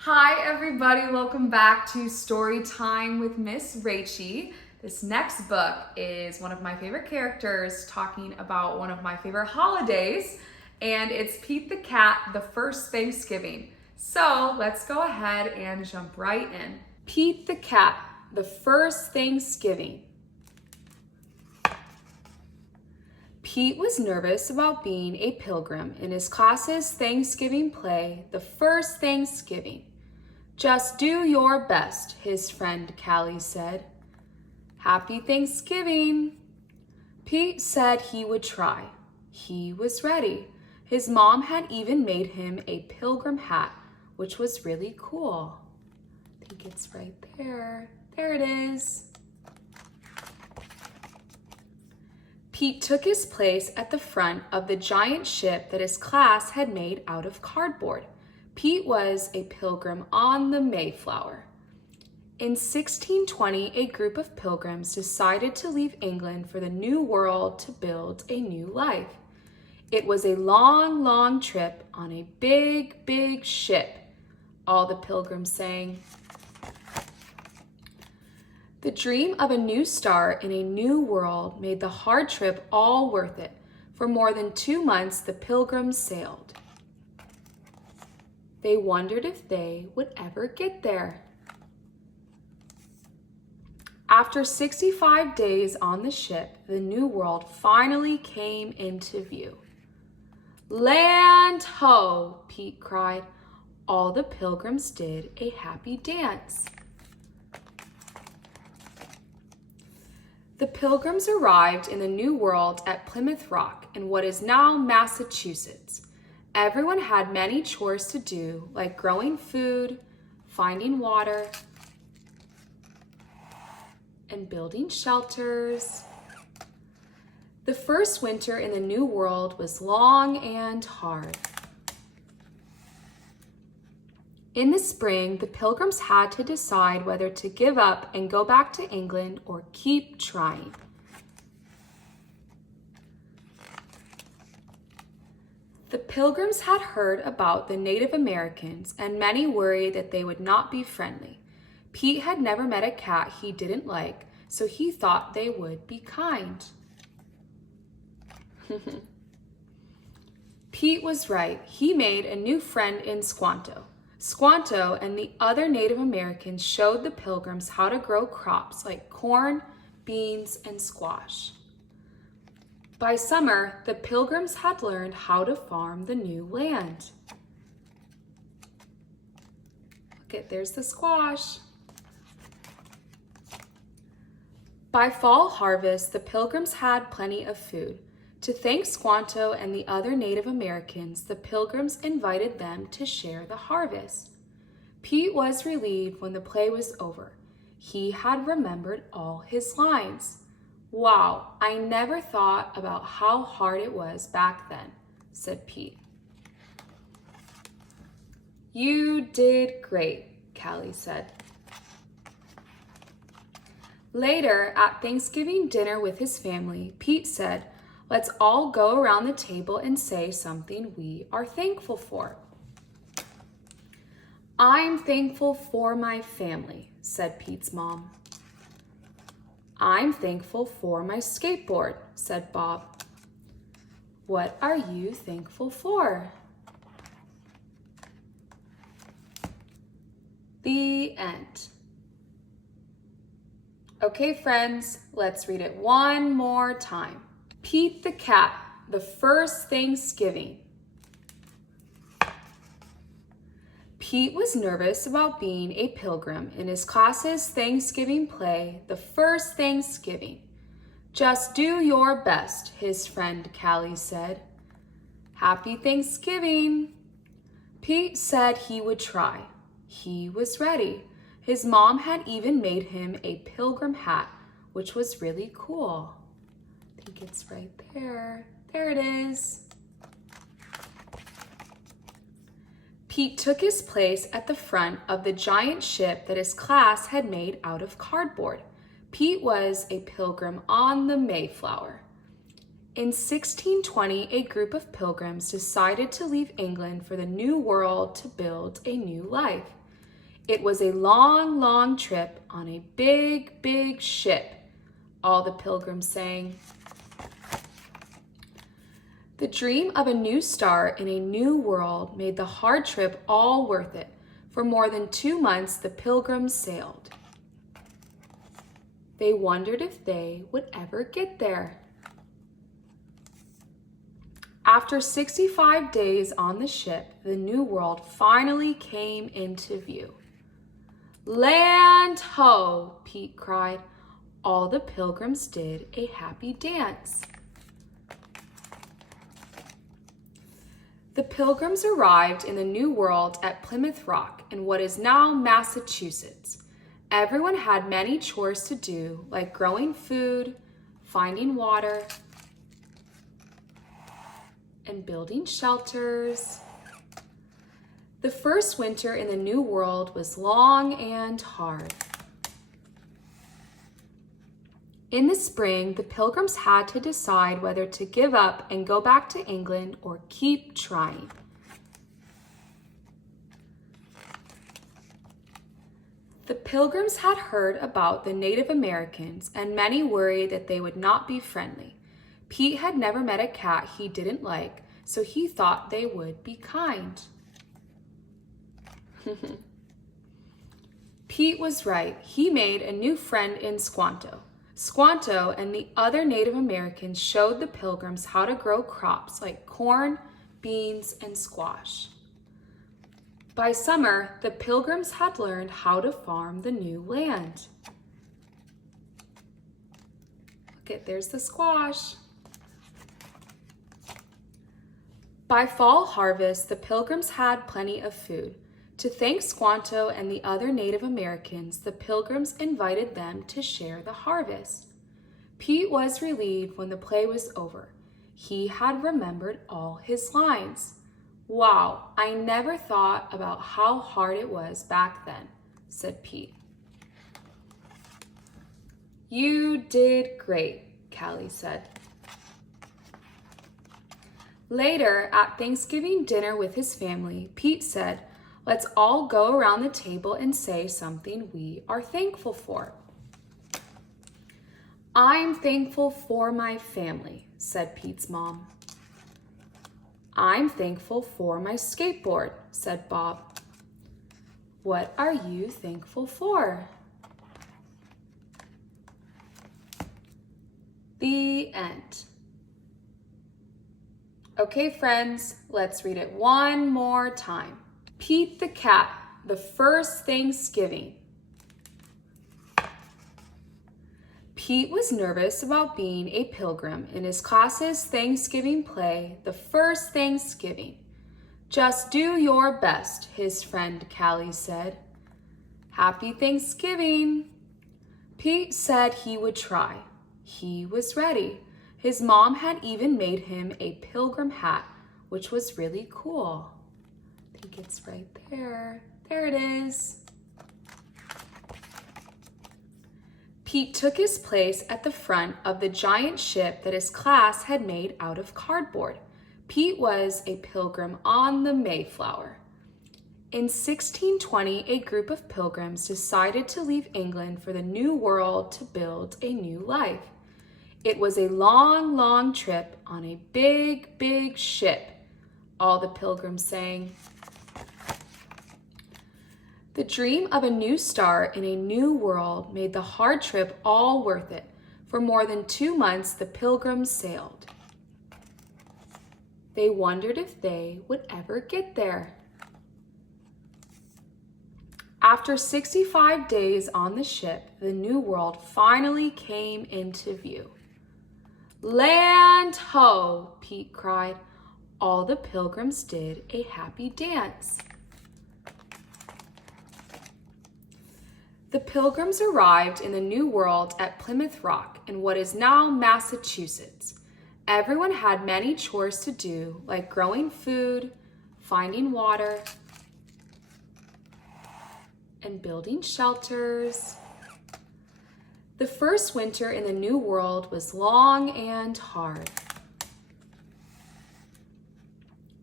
Hi everybody, welcome back to Storytime with Miss Rachie. This next book is one of my favorite characters talking about one of my favorite holidays, and it's Pete the Cat, the first Thanksgiving. So let's go ahead and jump right in. Pete the Cat, the first Thanksgiving. Pete was nervous about being a pilgrim in his class's Thanksgiving play, The First Thanksgiving. "Just do your best," his friend Callie said. "Happy Thanksgiving." Pete said he would try. He was ready. His mom had even made him a pilgrim hat, which was really cool. I think it's right there. There it is. Pete took his place at the front of the giant ship that his class had made out of cardboard. Pete was a pilgrim on the Mayflower. In 1620, a group of pilgrims decided to leave England for the New World to build a new life. It was a long, long trip on a big, big ship, all the pilgrims sang. The dream of a new start in a new world made the hard trip all worth it. For more than 2 months, the pilgrims sailed. They wondered if they would ever get there. After 65 days on the ship, the new world finally came into view. "Land ho!" Pete cried. All the pilgrims did a happy dance. The pilgrims arrived in the New World at Plymouth Rock in what is now Massachusetts. Everyone had many chores to do, like growing food, finding water, and building shelters. The first winter in the New World was long and hard. In the spring, the pilgrims had to decide whether to give up and go back to England or keep trying. The pilgrims had heard about the Native Americans, and many worried that they would not be friendly. Pete had never met a cat he didn't like, so he thought they would be kind. Pete was right. He made a new friend in Squanto. Squanto and the other Native Americans showed the pilgrims how to grow crops like corn, beans, and squash. By summer, the pilgrims had learned how to farm the new land. There's the squash. By fall harvest, the pilgrims had plenty of food. To thank Squanto and the other Native Americans, the pilgrims invited them to share the harvest. Pete was relieved when the play was over. He had remembered all his lines. "Wow, I never thought about how hard it was back then," said Pete. "You did great," Callie said. Later, at Thanksgiving dinner with his family, Pete said, "Let's all go around the table and say something we are thankful for." "I'm thankful for my family," said Pete's mom. "I'm thankful for my skateboard," said Bob. "What are you thankful for?" The end. Okay, friends, let's read it one more time. Pete the Cat, the first Thanksgiving. Pete was nervous about being a pilgrim in his class's Thanksgiving play, The First Thanksgiving. "Just do your best," his friend Callie said. "Happy Thanksgiving." Pete said he would try. He was ready. His mom had even made him a pilgrim hat, which was really cool. I think it's right there. There it is. Pete took his place at the front of the giant ship that his class had made out of cardboard. Pete was a pilgrim on the Mayflower. In 1620, a group of pilgrims decided to leave England for the New World to build a new life. It was a long, long trip on a big, big ship, all the pilgrims sang. The dream of a new start in a new world made the hard trip all worth it. For more than 2 months, the pilgrims sailed. They wondered if they would ever get there. After 65 days on the ship, the new world finally came into view. Land ho, Pete cried. All the pilgrims did a happy dance. The pilgrims arrived in the new world at Plymouth Rock in what is now Massachusetts. Everyone had many chores to do, like growing food, finding water, and building shelters. The first winter in the new world was long and hard. In the spring, the pilgrims had to decide whether to give up and go back to England or keep trying. The pilgrims had heard about the Native Americans, and many worried that they would not be friendly. Pete had never met a cat he didn't like, so he thought they would be kind. Pete was right. He made a new friend in Squanto. Squanto and the other Native Americans showed the pilgrims how to grow crops like corn, beans, and squash. By summer, the pilgrims had learned how to farm the new land. Look, there's the squash. By fall harvest, the pilgrims had plenty of food. To thank Squanto and the other Native Americans, the pilgrims invited them to share the harvest. Pete was relieved when the play was over. He had remembered all his lines. Wow, I never thought about how hard it was back then, said Pete. You did great, Callie said. Later, at Thanksgiving dinner with his family, Pete said, let's all go around the table and say something we are thankful for. I'm thankful for my family, said Pete's mom. I'm thankful for my skateboard, said Bob. What are you thankful for? The end. Okay, friends, let's read it one more time. Pete the cat, the first Thanksgiving. Pete was nervous about being a pilgrim in his class's Thanksgiving play, the first Thanksgiving. Just do your best, his friend Callie said. Happy Thanksgiving. Pete said he would try. He was ready. His mom had even made him a pilgrim hat, which was really cool. I think it's right there. There it is. Pete took his place at the front of the giant ship that his class had made out of cardboard. Pete was a pilgrim on the Mayflower. In 1620, a group of pilgrims decided to leave England for the New World to build a new life. It was a long, long trip on a big, big ship, all the pilgrims sang. The dream of a new start in a new world made the hard trip all worth it. For more than 2 months, the pilgrims sailed. They wondered if they would ever get there. After 65 days on the ship, the new world finally came into view. Land ho, Pete cried. All the pilgrims did a happy dance. The pilgrims arrived in the new world at Plymouth Rock in what is now Massachusetts. Everyone had many chores to do, like growing food, finding water, and building shelters. The first winter in the new world was long and hard.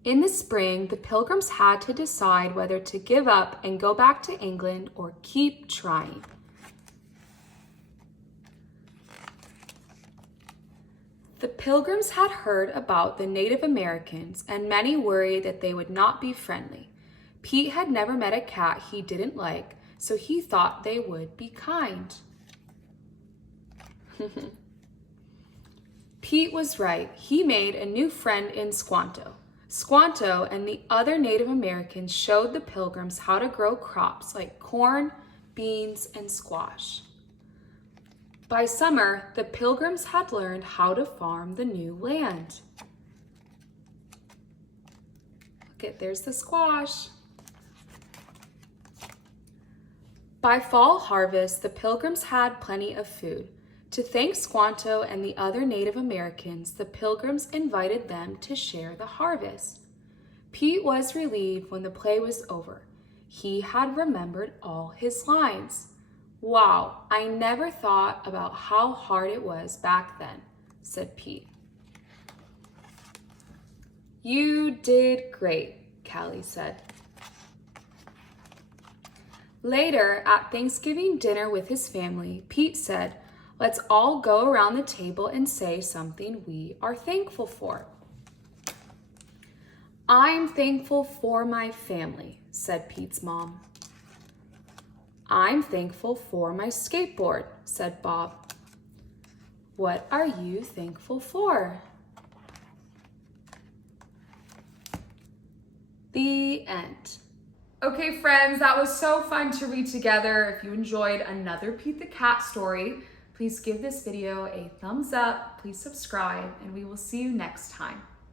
In the spring, the Pilgrims had to decide whether to give up and go back to England or keep trying. The Pilgrims had heard about the Native Americans, and many worried that they would not be friendly. Pete had never met a cat he didn't like, so he thought they would be kind. Pete was right. He made a new friend in Squanto. Squanto and the other Native Americans showed the Pilgrims how to grow crops like corn, beans, and squash. By summer, the Pilgrims had learned how to farm the new land. There's the squash. By fall harvest, the Pilgrims had plenty of food. To thank Squanto and the other Native Americans, the Pilgrims invited them to share the harvest. Pete was relieved when the play was over. He had remembered all his lines. "Wow, I never thought about how hard it was back then," said Pete. "You did great," Callie said. Later, at Thanksgiving dinner with his family, Pete said, "Let's all go around the table and say something we are thankful for." "I'm thankful for my family," said Pete's mom. "I'm thankful for my skateboard," said Bob. "What are you thankful for?" The end. Okay, friends, that was so fun to read together. If you enjoyed another Pete the Cat story, please give this video a thumbs up, please subscribe, and we will see you next time.